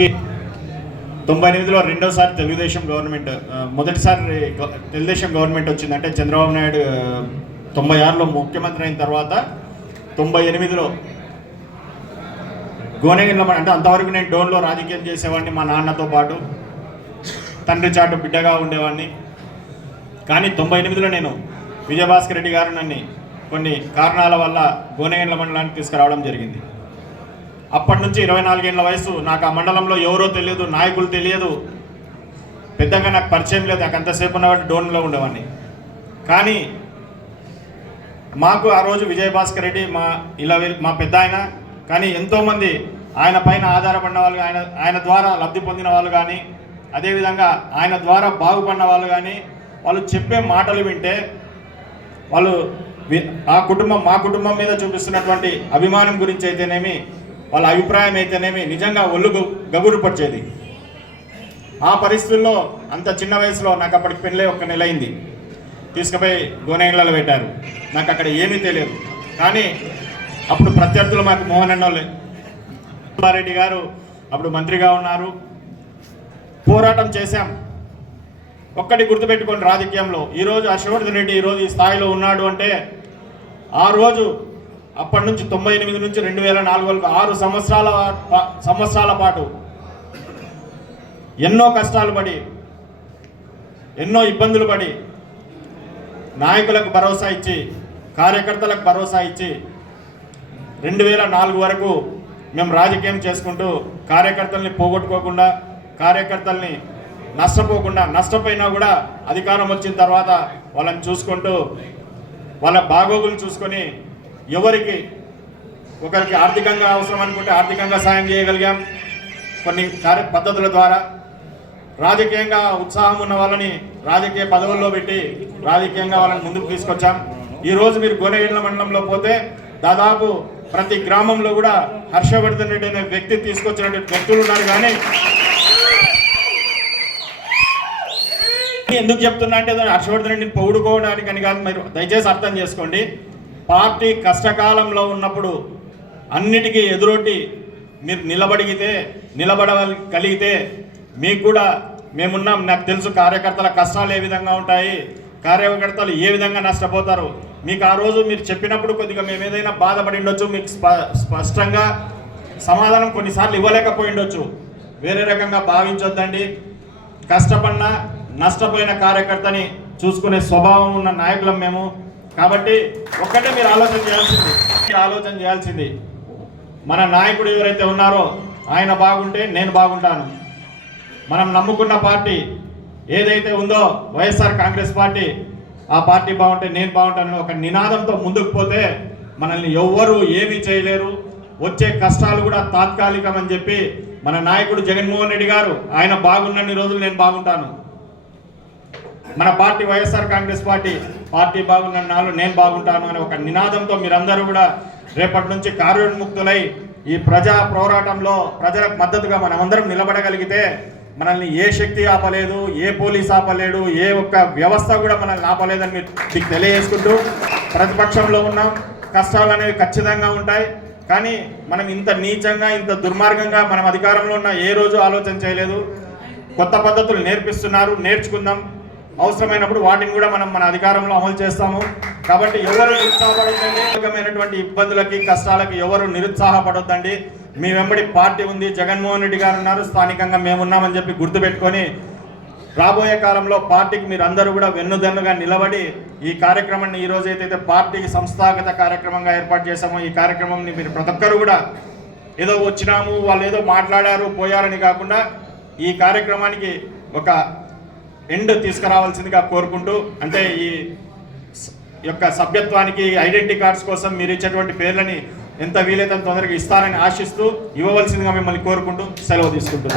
98లో రెండోసారి తెలుగుదేశం గవర్నమెంట్, మొదటిసారి తెలుగుదేశం గవర్నమెంట్ వచ్చిందంటే చంద్రబాబు నాయుడు 96లో ముఖ్యమంత్రి అయిన తర్వాత 98లో గోనెగిరిలో అంటే అంతవరకు నేను డోన్లో రాజకీయం చేసేవాడిని మా నాన్నతో పాటు, తండ్రి చాటు బిడ్డగా ఉండేవాడిని. కానీ 98లో నేను విజయభాస్కర్ రెడ్డి గారు నన్ను కొన్ని కారణాల వల్ల గోనెగిరిల మండలానికి తీసుకురావడం జరిగింది. అప్పటి నుంచి 24 ఏళ్ల వయసు. నాకు ఆ మండలంలో ఎవరో తెలియదు, నాయకులు తెలియదు, పెద్దగా నాకు పరిచయం లేదు. నాకు అంతసేపు ఉన్నవాడు డోన్లో ఉండేవాడిని. కానీ మాకు ఆ రోజు విజయభాస్కర్ రెడ్డి మా పెద్ద ఆయన, కానీ ఎంతోమంది ఆయన పైన ఆధారపడిన వాళ్ళు, ఆయన ద్వారా లబ్ధి పొందిన వాళ్ళు కానీ, అదేవిధంగా ఆయన ద్వారా బాగుపడిన వాళ్ళు కానీ, వాళ్ళు చెప్పే మాటలు వింటే వాళ్ళు మా కుటుంబం మీద చూపిస్తున్నటువంటి అభిమానం గురించి అయితేనేమి, వాళ్ళ అభిప్రాయం అయితేనేమి నిజంగా ఒళ్ళు గగురుపరిచేది. ఆ పరిస్థితుల్లో అంత చిన్న వయసులో నాకు అప్పటికి పెళ్ళి 1 నెల అయింది. తీసుకుపోయి గోనెగిరిలో పెట్టారు. నాకు అక్కడ ఏమీ తెలియదు. కానీ అప్పుడు ప్రత్యర్థులు మాకు మోహన్ అన్నోళ్ళే. రెడ్డి గారు అప్పుడు మంత్రిగా ఉన్నారు. పోరాటం చేశాం. ఒక్కటి గుర్తుపెట్టుకోండి, రాజకీయంలో ఈరోజు హర్షవర్ధన్ రెడ్డి ఈరోజు ఈ స్థాయిలో ఉన్నాడు అంటే ఆ రోజు అప్పటి నుంచి 98 నుంచి 2004 వరకు 6 సంవత్సరాల పాటు ఎన్నో కష్టాలు పడి, ఎన్నో ఇబ్బందులు పడి, నాయకులకు భరోసా ఇచ్చి, కార్యకర్తలకు భరోసా ఇచ్చి 2004 వరకు మేము రాజకీయం చేసుకుంటూ కార్యకర్తల్ని పోగొట్టుకోకుండా, కార్యకర్తల్ని నష్టపోయినా కూడా అధికారం వచ్చిన తర్వాత వాళ్ళని చూసుకుంటూ, వాళ్ళ బాగోగులు చూసుకొని, ఎవరికి ఒకరికి ఆర్థికంగా అవసరం అనుకుంటే ఆర్థికంగా సాయం చేయగలిగాం. కొన్ని పద్ధతుల ద్వారా రాజకీయంగా ఉత్సాహం ఉన్న వాళ్ళని రాజకీయ పదవుల్లో పెట్టి రాజకీయంగా వాళ్ళని ముందుకు తీసుకొచ్చాం. ఈరోజు మీరు గోనెగిరిల మండలంలో పోతే దాదాపు ప్రతి గ్రామంలో కూడా హర్షవర్ధన్ రెడ్డి అనే వ్యక్తి తీసుకొచ్చినటువంటి వ్యక్తులు ఉన్నారు. కానీ ఎందుకు చెప్తున్నా అంటే హర్షవర్ధన్ రెడ్డిని పొగుడుకోవడానికి అని కాదు, మీరు దయచేసి అర్థం చేసుకోండి. పార్టీ కష్టకాలంలో ఉన్నప్పుడు అన్నిటికీ ఎదురొట్టి మీరు నిలబడగలిగితే మీకు కూడా మేమున్నాం. నాకు తెలుసు కార్యకర్తల కష్టాలు ఏ విధంగా ఉంటాయి, కార్యకర్తలు ఏ విధంగా నష్టపోతారు. మీకు ఆ రోజు మీరు చెప్పినప్పుడు కొద్దిగా మేము ఏదైనా బాధపడి ఉండొచ్చు, మీకు స్పష్టంగా సమాధానం కొన్నిసార్లు ఇవ్వలేకపోయి ఉండొచ్చు. వేరే రకంగా భావించొద్దండి. కష్టపడినా నష్టపోయిన కార్యకర్తని చూసుకునే స్వభావం ఉన్న నాయకులం మేము. కాబట్టి ఒక్కటే మీరు ఆలోచన చేయాల్సింది మన నాయకుడు ఎవరైతే ఉన్నారో ఆయన బాగుంటే నేను బాగుంటాను. మనం నమ్ముకున్న పార్టీ ఏదైతే ఉందో వైఎస్ఆర్ కాంగ్రెస్ పార్టీ, ఆ పార్టీ బాగుంటే నేను బాగుంటాను ఒక నినాదంతో ముందుకు పోతే మనల్ని ఎవ్వరూ ఏమీ చేయలేరు. వచ్చే కష్టాలు కూడా తాత్కాలికం అని చెప్పి మన నాయకుడు జగన్మోహన్ రెడ్డి గారు, ఆయన బాగున్నన్ని రోజులు నేను బాగుంటాను. మన పార్టీ వైఎస్ఆర్ కాంగ్రెస్ పార్టీ బాగున్న నాళ్ళు నేను బాగుంటాను అనే ఒక నినాదంతో మీరందరూ కూడా రేపటి నుంచి కార్యోన్ముక్తులై ఈ ప్రజా పోరాటంలో ప్రజలకు మద్దతుగా మనమందరం నిలబడగలిగితే మనల్ని ఏ శక్తి ఆపలేదు, ఏ పోలీస్ ఆపలేడు, ఏ ఒక్క వ్యవస్థ కూడా మనల్ని ఆపలేదని మీకు తెలియజేసుకుంటూ, ప్రతిపక్షంలో ఉన్నాం, కష్టాలు అనేవి ఖచ్చితంగా ఉంటాయి. కానీ మనం ఇంత నీచంగా, ఇంత దుర్మార్గంగా మనం అధికారంలో ఉన్న ఏ రోజు ఆలోచన చేయలేదు. కొత్త పద్ధతులు నేర్పిస్తున్నారు, నేర్చుకుందాం. అవసరమైనప్పుడు వాటిని కూడా మనం మన అధికారంలో అమలు చేస్తాము. కాబట్టి ఎవరు నిరుత్సాహపడొద్దండి. రకమైనటువంటి ఇబ్బందులకి, కష్టాలకి ఎవరు నిరుత్సాహపడొద్దండి. మీ వెంబడి పార్టీ ఉంది, జగన్మోహన్ రెడ్డి గారు ఉన్నారు, స్థానికంగా మేమున్నామని చెప్పి గుర్తుపెట్టుకొని రాబోయే కాలంలో పార్టీకి మీరు అందరూ కూడా వెన్నుదన్నుగా నిలబడి ఈ కార్యక్రమాన్ని ఈ రోజు ఏదైతే పార్టీకి సంస్థాగత కార్యక్రమంగా ఏర్పాటు చేశామో ఈ కార్యక్రమాన్ని మీరు ప్రతి ఒక్కరు కూడా ఏదో వచ్చినాము, వాళ్ళు ఏదో మాట్లాడారు పోయారని కాకుండా ఈ కార్యక్రమానికి ఒక ఎండ్ తీసుకురావాల్సిందిగా కోరుకుంటూ, అంటే ఈ యొక్క సభ్యత్వానికి ఐడెంటిటీ కార్డ్స్ కోసం మీరు ఇచ్చేటువంటి పేర్లని ఎంత వీలైతే తొందరగా ఇస్తారని ఆశిస్తూ ఇవ్వవలసిందిగా మిమ్మల్ని కోరుకుంటూ సెలవు తీసుకుంటున్నాను.